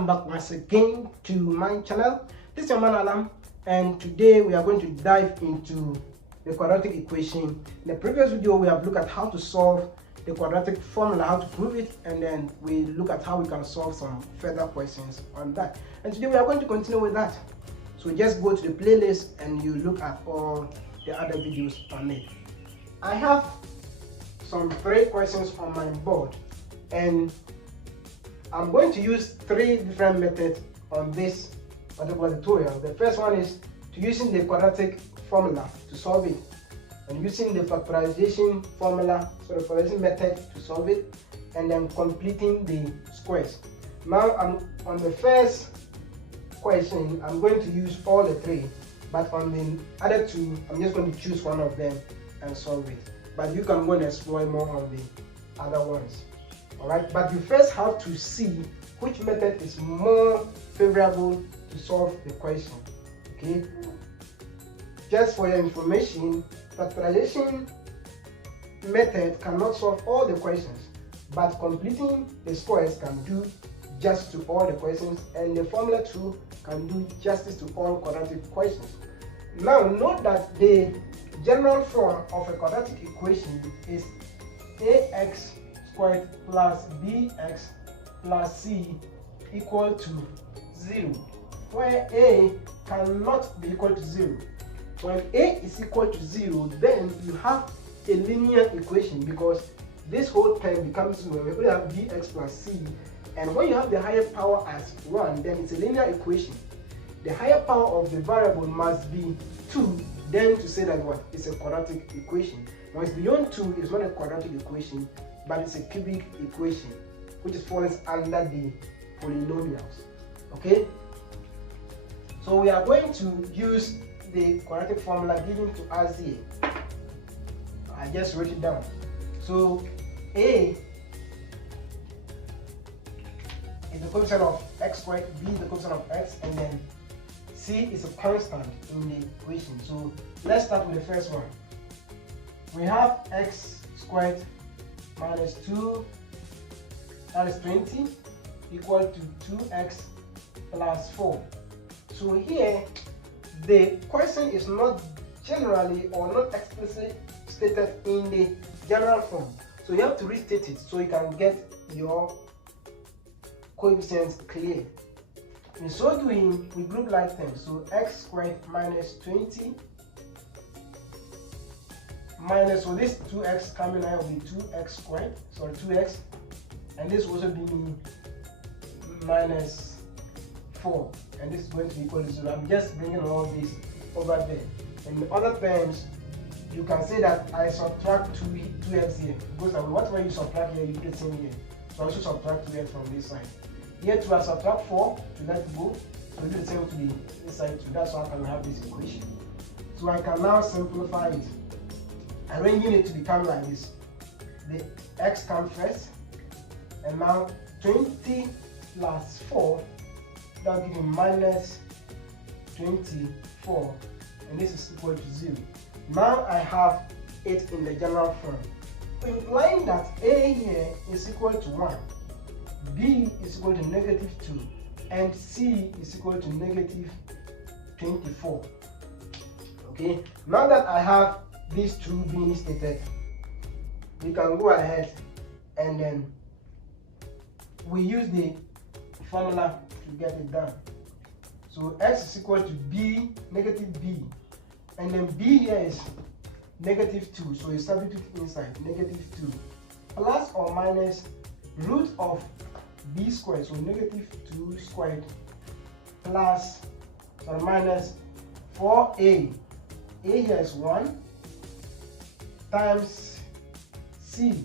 welcome back once again to my channel. This is your man Alam, and today we are going to dive into the quadratic equation. In the previous video we have looked at how to solve the quadratic formula, how to prove it, and then we look at how we can solve some further questions on that. And today we are going to continue with that. So just go to the playlist and you look at all the other videos on it. I have some 3 questions on my board, and I'm going to use 3 different methods on this particular tutorial. The first one is to using the quadratic formula to solve it, and using the factorization formula, so the factorization method to solve it, and then completing the squares. Now I'm on the first question. I'm going to use all the 3, but on the other 2 I'm just going to choose one of them and solve it. But you can go and explore more on the other ones. Alright, but you first have to see which method is more favorable to solve the question. Okay, just for your information, factorization method cannot solve all the questions, but completing the squares can do justice to all the questions, and the formula too can do justice to all quadratic questions. Now note that the general form of a quadratic equation is ax squared plus bx plus c equal to 0, where a cannot be equal to 0. When a is equal to 0, then you have a linear equation, because this whole term becomes 0. We only have bx plus c, and when you have the higher power as 1, then it's a linear equation. The higher power of the variable must be 2, then to say that what is a quadratic equation. When it's beyond 2, it's not a quadratic equation, but it's a cubic equation, which falls under the polynomials. Okay, so we are going to use the quadratic formula given to us here. I just wrote it down. So a is the coefficient of x squared, b is the coefficient of x, and then c is a constant in the equation. So let's start with the first one. We have x squared minus 2, that is 20, equal to 2x plus 4. So here the question is not generally or not explicitly stated in the general form, so you have to restate it so you can get your coefficients clear. In so doing, we group like terms. So x squared minus 20 minus, so this 2x coming out will be 2x squared, sorry 2x, and this will also be minus 4, and this is going to be equal to 0. I'm just bringing all this over there. In other terms, you can say that I subtract 2x here, because whatever you subtract here, you do the same here. So I also subtract 2x from this side. Here too, I subtract 4 to let it go, so do the same to this side too. That's why I can have this equation. So I can now simplify it, arranging it to become like this. The x comes first, and now 20 plus 4, that gives me minus 24, and this is equal to 0. Now I have it in the general form, implying that a here is equal to 1, b is equal to negative 2, and c is equal to negative 24. Okay, now that I have these 2 being stated, we can go ahead and then we use the formula to get it done. So x is equal to b, negative b, and then b here is negative 2, so you substitute inside negative 2, plus or minus root of b squared, so negative 2 squared, plus or minus 4a, a here is 1, times c,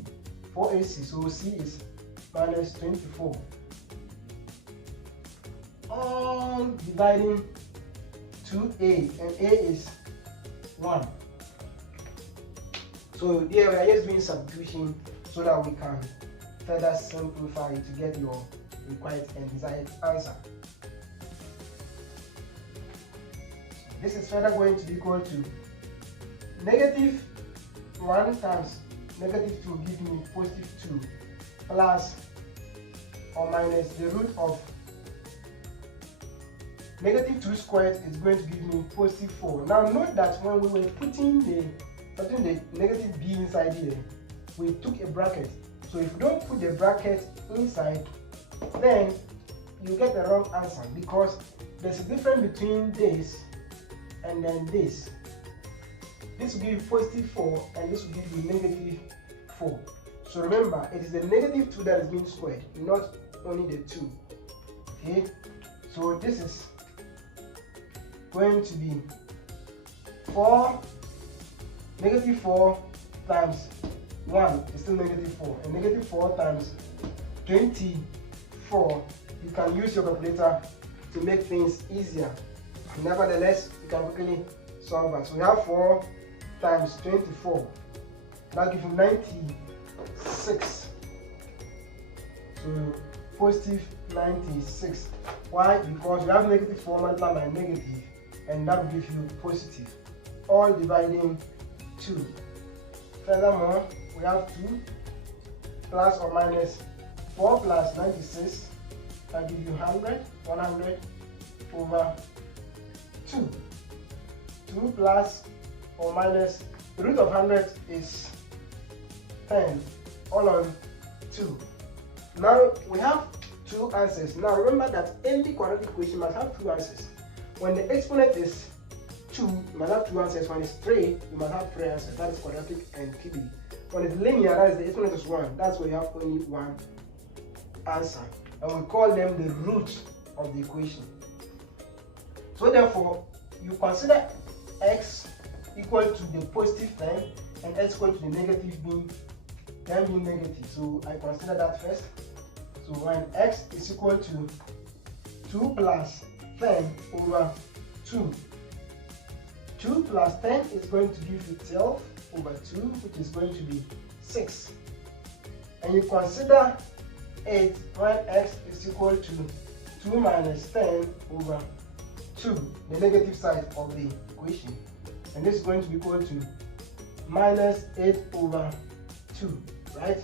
4ac, so c is minus 24, all dividing 2a, and a is 1. So here we are just doing substitution so that we can further simplify it to get your required and desired answer. This is further going to be equal to negative 1 times negative 2 gives me positive 2, plus or minus the root of Negative 2 squared is going to give me positive 4. Now note that when we were putting the negative b inside here, we took a bracket. So if you don't put the bracket inside, then you get the wrong answer, because there's a difference between this and then this. This will give you positive 4 and this will give you negative 4. So remember, it is the negative 2 that is being squared, not only the 2. Okay, so this is going to be 4, negative 4 times 1 is still negative 4, and negative 4 times 24. You can use your calculator to make things easier. Nevertheless, you can quickly solve that. So we have 4 times 24. That gives you 96. So positive 96. Why? Because we have negative 4 multiplied by negative, and that will give you positive. All dividing 2. Furthermore, we have 2 plus or minus 4 plus 96. That gives you 100 over 2. 2 plus or minus the root of 100 is 10, all on 2. Now we have 2 answers. Now remember that any quadratic equation must have 2 answers. When the exponent is 2, you must have 2 answers. When it's 3, you must have 3 answers. That is quadratic and cubic. When it's linear, that is the exponent is 1. That's where you have only 1 answer. And we call them the roots of the equation. So therefore, you consider x equal to the positive term and x equal to the negative being negative. So I consider that first. So when x is equal to 2 plus 10 over 2, 2 plus 10 is going to give you 12 over 2, which is going to be 6. And you consider it when x is equal to 2 minus 10 over 2, the negative side of the equation. And this is going to be equal to minus 8 over 2, right?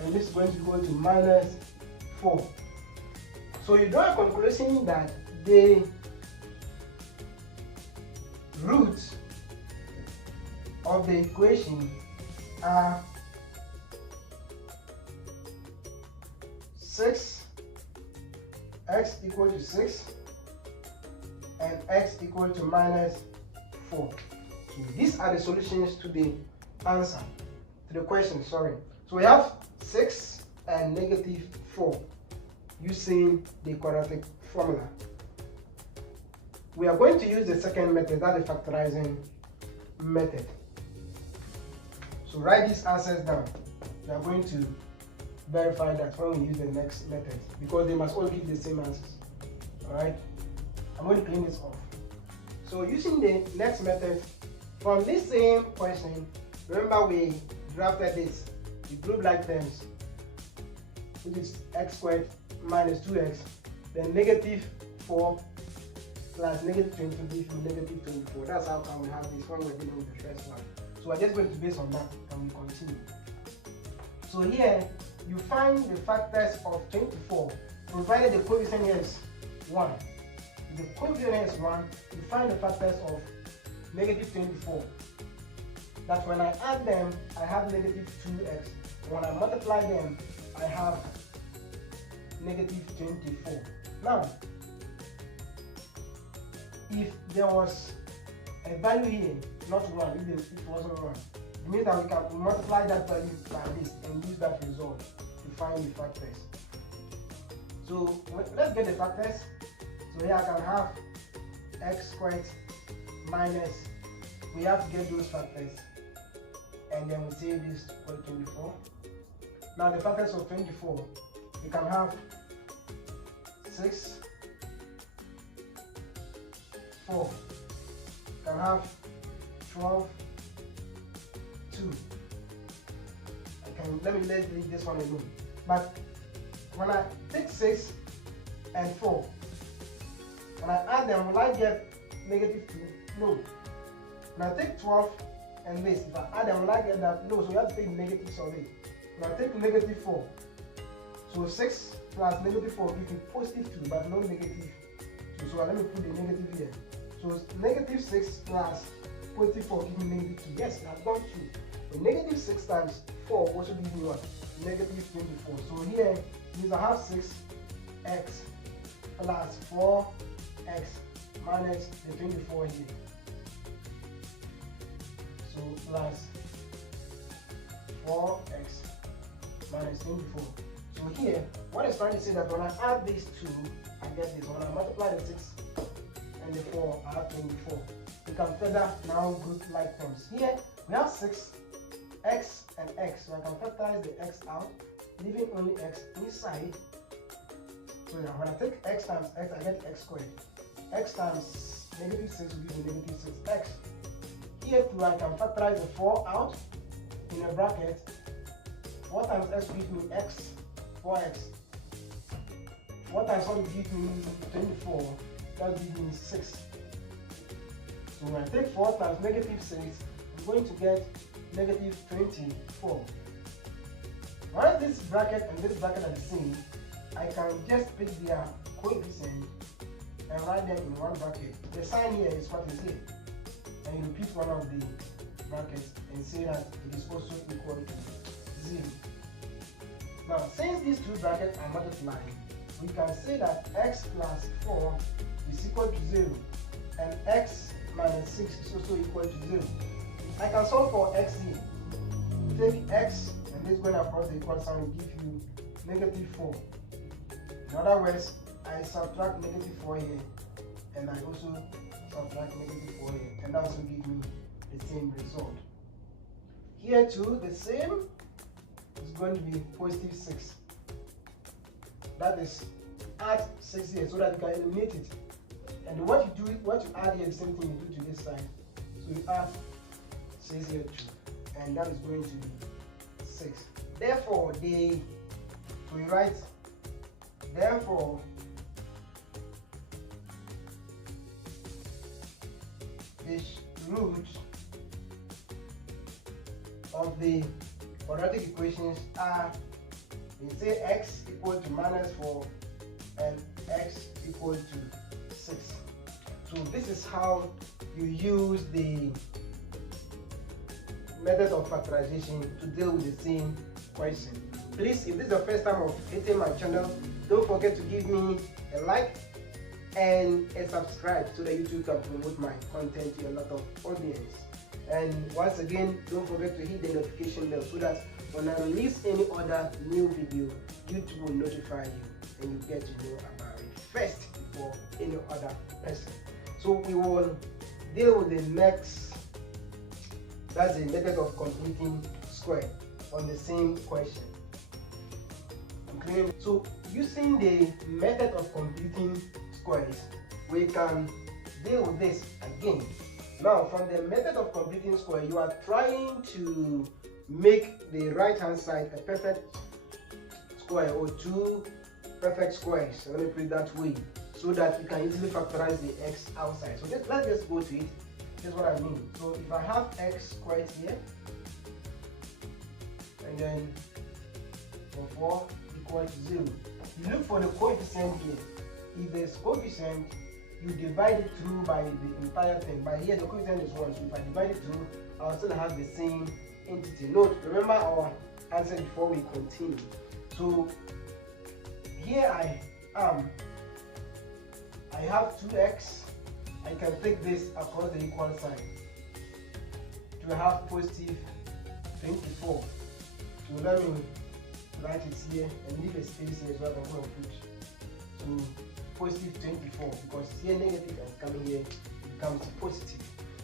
And this is going to be equal to minus 4. So you draw a conclusion that the roots of the equation are 6, x equal to 6, and x equal to minus 4. So these are the solutions to the answer, to the question, sorry. So we have 6 and negative 4 using the quadratic formula. We are going to use the second method, that is the factorizing method. So write these answers down. We are going to verify that when we use the next method, because they must all give the same answers. Alright, I'm going to clean this off. So using the next method, from this same question, remember we drafted this, the group like terms, which is x squared minus 2x, then negative 4 plus negative 20 gives you negative 24. That's how come we have this when we're dealing with the first one. So we're just going to base on that and we continue. So here, you find the factors of 24, provided the coefficient here is 1. If the coefficient is 1, you find the factors of negative 24. That when I add them, I have negative 2x. When I multiply them, I have negative 24. Now, if there was a value here, not 1, if it wasn't 1, it means that we can multiply that value by this and use that result to find the factors. So let's get the factors. So here I can have x squared minus, we have to get those factors, and then we say this equal to 24. Now the factors of 24, we can have 6, 4, we can have 12, 2. Let's leave this one alone. But when I take 6 and 4, when I add them, will I get negative 2? No. When I take 12 and this, if I add them, will I get that? No. So you have to take negatives of it. When I take negative 4, so 6 plus negative 4 gives you positive 2, but no negative So let me put the negative here. So negative 6 plus positive 4 give me negative 2. Yes, I've gone through. So negative 6 times 4 also gives me what? Negative 24. So here means I have 6x plus 4x minus the 24 here. So plus 4x minus 24. So here, what it's trying to say that when I add these two, I get this. When I multiply the 6 and the 4, I have 24. We can further now group like terms. Here, we have 6x and x. So I can factorize the x out, leaving only x inside. So now when I take x times x, I get x squared. X times negative 6 will give me negative 6x. Here too, I can factorize the 4 out in a bracket. 4 times x gives me x, 4x. 4 times 4 gives me 24. That gives me 6. So when I take 4 times negative 6, I'm going to get negative 24. Once this bracket and this bracket are the same, I can just pick their coefficient and write them in one bracket. The sign here is what is here. And you repeat one of the brackets and say that it is also equal to 0. Now, since these two brackets are multiplying, we can say that x plus 4 is equal to 0 and x minus 6 is also equal to 0. I can solve for x here. Take x and this going across the equal sign will give you negative 4. In other words, I subtract negative 4 here and I also subtract negative 4 here, and that also gives me the same result. Here too, the same is going to be positive 6. That is, add 6 here so that you can eliminate it. And what you add here, the same thing you do to this side. So you add 6 here too, and that is going to be 6. Therefore, we write, therefore, the root of the quadratic equations are, we say x equal to minus 4 and x equal to 6. So this is how you use the method of factorization to deal with the same question. Please, if this is the first time of hitting my channel, don't forget to give me a like and a subscribe so that YouTube can promote my content to a lot of audience. And once again, don't forget to hit the notification bell so that when I release any other new video, YouTube will notify you and you get to know about it first before any other person. So we will deal with the next, that's the method of completing square on the same question. Okay. So using the method of completing squares, we can deal with this again. Now, from the method of completing square, you are trying to make the right hand side a perfect square or two perfect squares. Let me put it that way, so that you can easily factorize the x outside. So let's just go to it. Here's what I mean. So if I have x squared here, and then 4 equal to 0, you look for the coefficient here. If there's coefficient, you divide it through by the entire thing. But here the coefficient is 1, so if I divide it through, I'll still have the same entity. Note, remember our answer before we continue. So here I have 2x. I can take this across the equal sign to have positive 24. So let me write it here and leave a space here so I can go and put to positive 24, because here negative and coming here it becomes positive.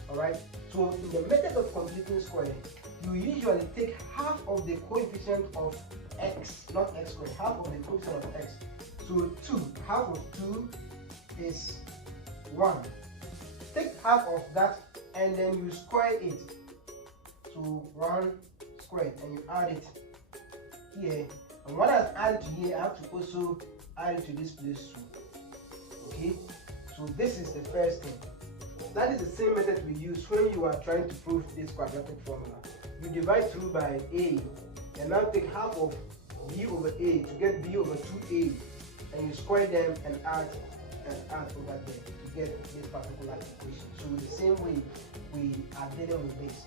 Alright, so in the method of completing square, you usually take half of the coefficient of x, not x squared, half of the coefficient of x. So 2, half of 2 is 1. Take half of that and then you square it. So 1 squared, and you add it here. And what I've added to here, I have to also add it to this place too. Okay, so this is the first thing. That is the same method we use when you are trying to prove this quadratic formula. You divide through by a, and now take half of b over a to get b over 2a, and you square them and add, and add over there to get this particular equation. So the same way we are dealing with this.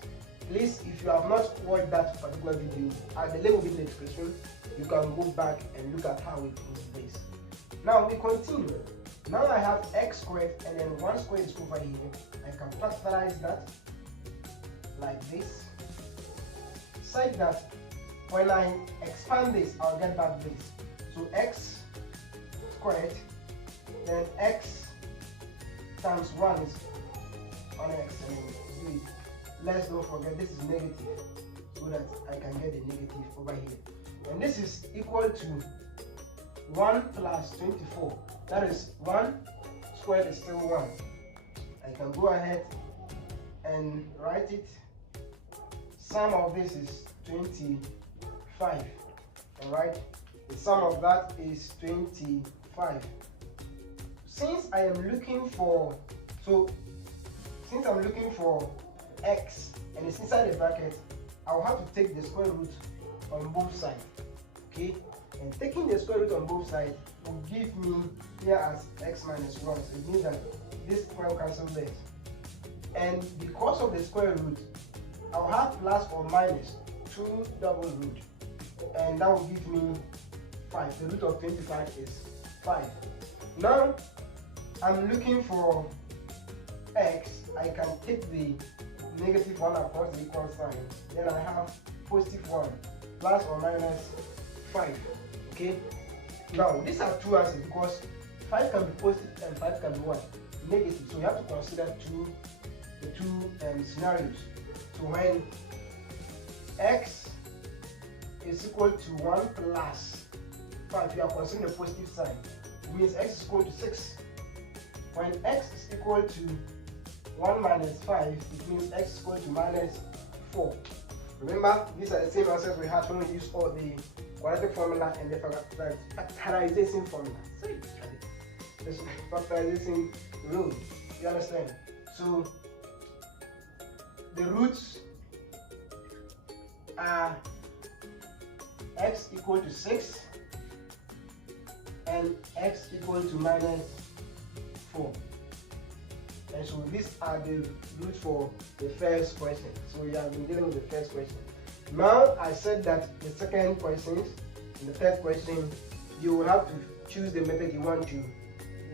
Please, if you have not watched that particular video, the link will be in the description. You can go back and look at how we do this. Now we continue. Now I have x squared and then 1 squared is over here. I can factorize that like this, such that when I expand this, I'll get back this. So x squared, then x times 1 is on x, and then do it. Let's don't forget this is negative, so that I can get the negative over here. And this is equal to 1 plus 24. That is 1 squared is still 1. I can go ahead and write it. Sum of this is 25. Alright? The sum of that is 25. Since I am looking for x and it's inside the bracket, I will have to take the square root on both sides. Okay? And taking the square root on both sides will give me here as x minus 1. So it means that this will cancel this. And because of the square root, I'll have plus or minus 2 double root. And that will give me 5. The root of 25 is 5. Now, I'm looking for x. I can take the negative 1 across the equal sign. Then I have positive 1 plus or minus 5. Okay? Now, these are two answers because 5 can be positive and 5 can be what? Negative. So you have to consider the two scenarios. So when x is equal to 1 plus 5, you are considering the positive sign. It means x is equal to 6. When x is equal to 1 minus 5, it means x is equal to minus 4. Remember, these are the same answers we had when we used all the quadratic formula and the factorization formula. Sorry, this factorization rule. You understand? So the roots are x equal to 6 and x equal to minus 4. And so these are the roots for the first question. So we have been dealing with the first question. Now I said that the second question and the third question, you will have to choose the method you want to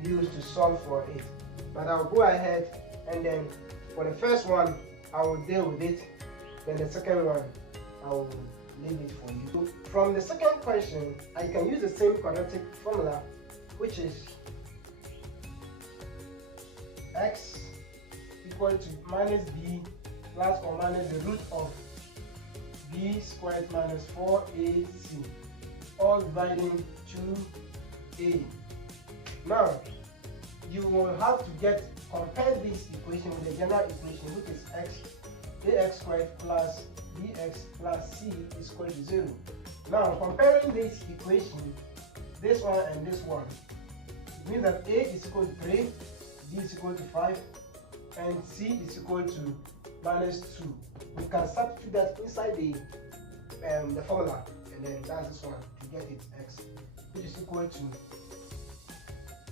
use to solve for it. But I'll go ahead and then for the first one, I will deal with it. Then the second one, I will leave it for you. So from the second question, I can use the same quadratic formula, which is x equal to minus b plus or minus the root of b squared minus 4ac, all dividing 2a. Now, you will have to compare this equation with the general equation, which is ax squared plus bx plus c is equal to 0. Now, comparing this equation, this one and this one, it means that a is equal to 3, b is equal to 5, and c is equal to minus 2. We can substitute that inside the formula, and then that's this one to get it x, which is equal to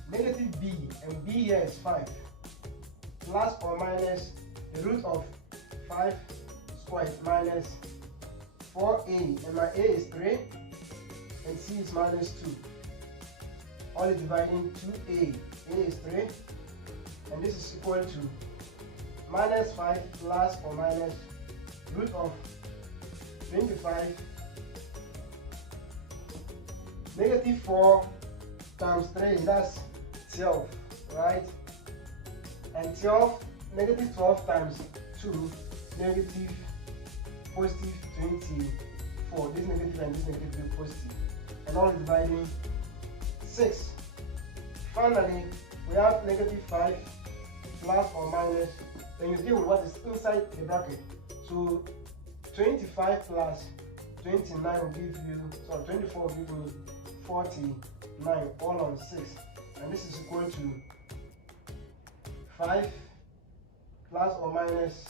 negative b, and b here is 5, plus or minus the root of 5 squared minus 4a, and my a is 3, and c is minus 2. All is dividing 2a. A is 3, and this is equal to minus 5 plus or minus root of 25 negative 4 times 3, that's 12, right? And 12, negative 12 times 2, negative positive 24. This negative and this negative is positive. And all is dividing 6. Finally, we have negative 5 plus or minus, then you deal with what is inside the bracket. So 25 plus 29 will give you, sorry, 24 will give me 49, all on 6. And this is equal to 5 plus or minus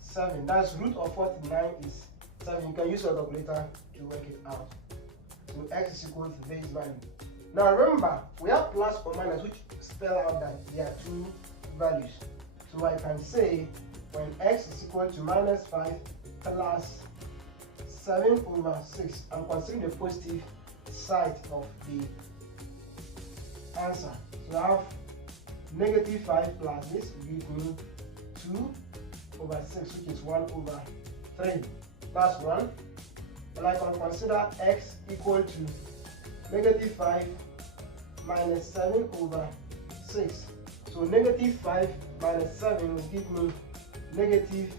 7. That's root of 49 is 7. You can use your calculator to work it out. So x is equal to this value. Now remember, we have plus or minus, which spell out that there are two values. So I can say when x is equal to minus 5 plus 7 over 6, I'm considering the positive side of the answer. So I have negative 5 plus this will give me 2 over 6, which is 1 over 3. That's 1. And I can consider x equal to negative 5 minus 7 over 6. So negative 5 minus 7 will give me negative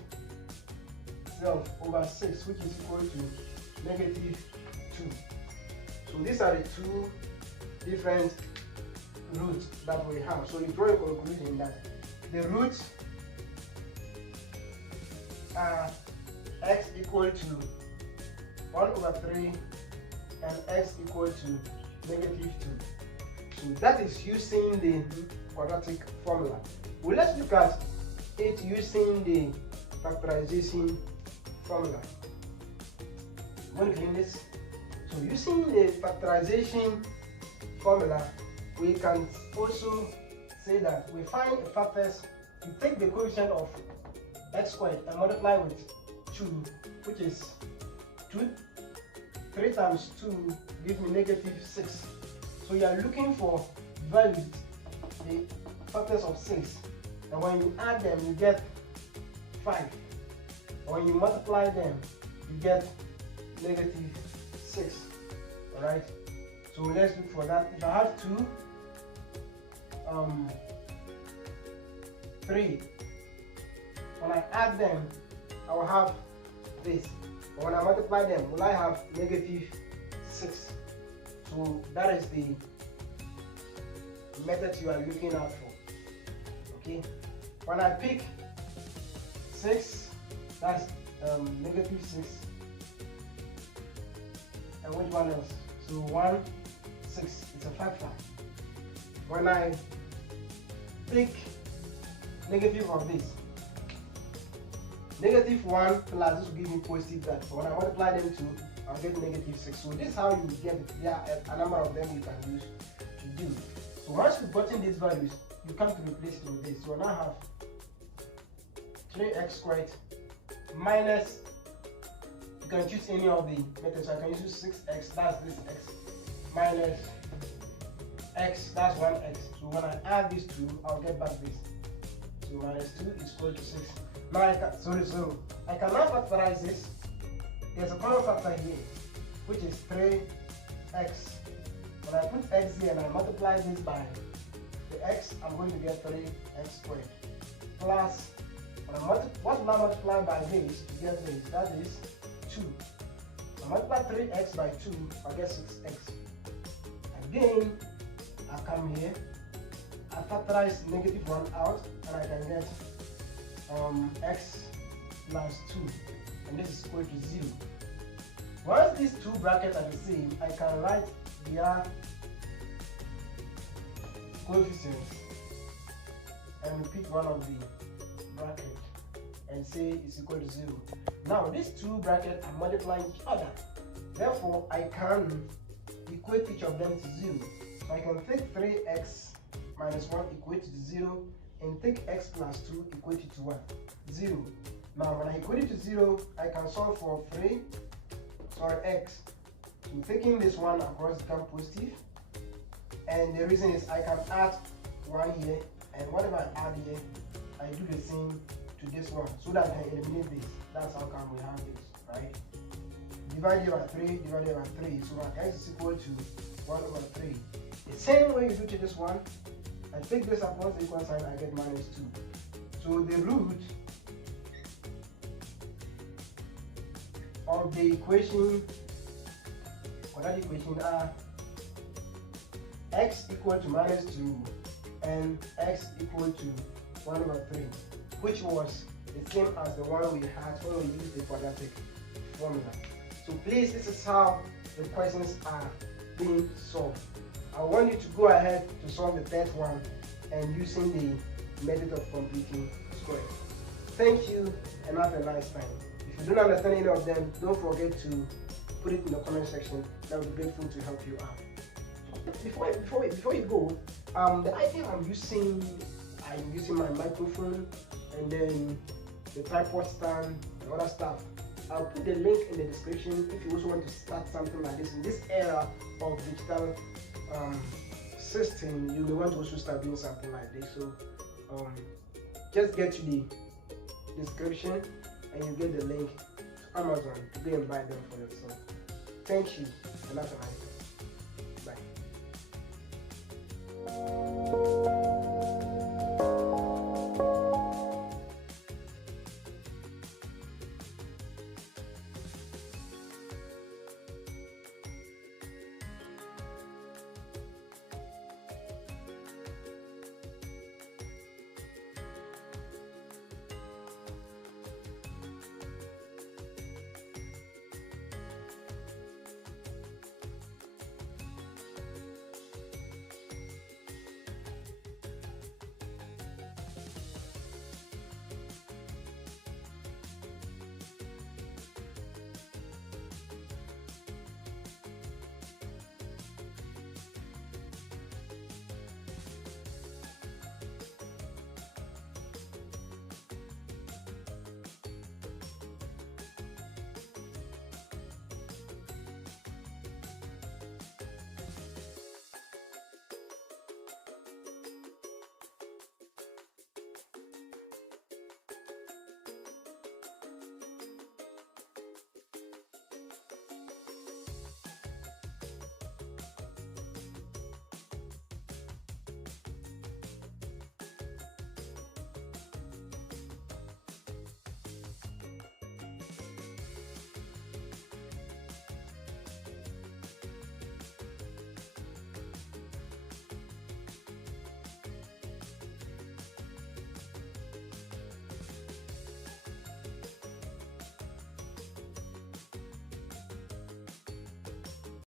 12 over 6, which is equal to negative 2. So these are the two different roots that we have. So you draw a conclusion that the roots are x equal to 1 over 3 and x equal to negative 2. So that is using the quadratic formula. Well, let's look at it using the factorization formula. I'm going to clean this. So using the factorization formula, we can also say that we find the factors, we take the coefficient of x squared and multiply with 2, which is 2. 3 times 2 gives me negative 6. So you are looking for values, the factors of 6. And when you add them, you get 5. When you multiply them, you get negative 6. Alright? So let's look for that. If I have 2, 3, when I add them, I will have this. When I multiply them, will I have negative 6? So that is the method you are looking out for. Okay. When I pick 6, that's negative 6. And which one else? So 1, 6. It's a factor. When I pick negative of this, negative 1 plus this will give me positive that. So when I multiply them 2, I'll get negative 6. So this is how you get it. There are a number of them you can use to do. So once you've gotten these values, you come to replace it with this. So I now have 3x squared minus, you can choose any of the methods. So I can use 6x, that's this x, minus x, that's 1x. So when I add these two, I'll get back this. So minus 2 is equal to 6. Now I can now factorize this. There's a common factor here, which is 3x. When I put x here and I multiply this by the x, I'm going to get 3x squared. Plus, what will I multiply by this to get this? That is 2. I multiply 3x by 2, I get 6x. Again, I come here, I factorize negative 1 out, and I can get x plus 2, and this is equal to 0. Once these two brackets are the same, I can write their coefficients and repeat one of the brackets and say it's equal to 0. Now these two brackets are multiplying each other, therefore I can equate each of them to 0. So I can take 3x minus 1 equate to 0 and take x plus 2 equate it to what? 0. Now when I equate it to 0, I can solve for x. So taking this one across becomes positive, and the reason is I can add 1 here, and whatever I add here, I do the same to this one, so that I can eliminate this. That's how come we have this, right? Divided by 3, divided by 3, so my x is equal to 1 over 3. The same way you do to this one, I take this across the equal sign, I get minus 2. So the root of the equation, quadratic equation, are x equal to minus 2 and x equal to 1 over 3, which was the same as the one we had when we used the quadratic formula. So please, this is how the questions are being solved. I want you to go ahead to solve the third one and using the method of completing squares. Thank you and have a nice time. If you don't understand any of them, don't forget to put it in the comment section. I will be grateful to help you out. Before you go, the item I'm using my microphone and then the tripod stand and other stuff. I'll put the link in the description if you also want to start something like this in this era of digital system. You may want to also start doing something like this. So just get to the description and you get the link to Amazon to go and buy them for yourself. Thank you and have a nice day.